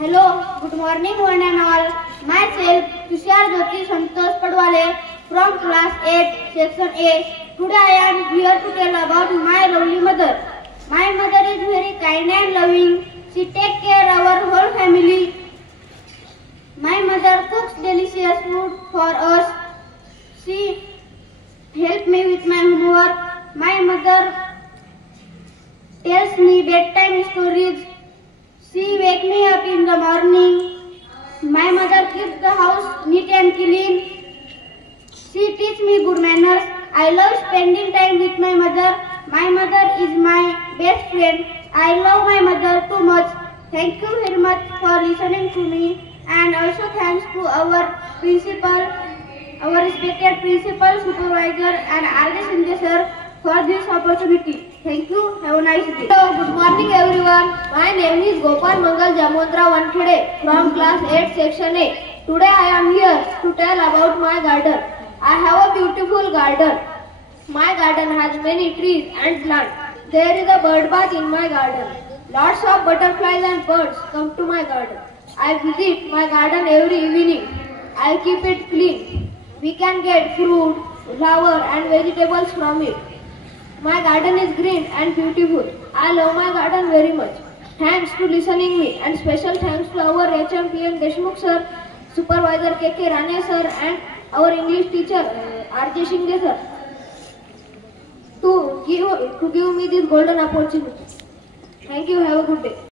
Hello, good morning one and all. Myself, Tushar Jyoti Santosh Padwale from class 8, section A. Today I am here to tell about my lovely mother. My mother is very kind and loving. She takes care of our whole family. My mother cooks delicious food for us. She helps me with my homework. My mother tells me bedtime stories. She wakes me up in the morning. My mother keeps the house neat and clean. She teaches me good manners. I love spending time with my mother. My mother is my best friend. I love my mother too much. Thank you very much for listening to me, and also thanks to our principal, our respected principal, supervisor and RJ Sindhe sir for this opportunity. Thank you. Have a nice day. Hello, good morning everyone. My name is Gopal Mangal Jamontra Wankhede from class 8 section A. Today I am here to tell about my garden. I have a beautiful garden. My garden has many trees and plants. There is a bird bath in my garden. Lots of butterflies and birds come to my garden. I visit my garden every evening. I keep it clean. We can get fruit, flower and vegetables from it. My garden is green and beautiful. I love my garden very much. Thanks to listening me, and special thanks to our HM PM Deshmukh sir, supervisor KK Rane sir and our English teacher RJ Sindhe sir to give me this golden opportunity. Thank you. Have a good day.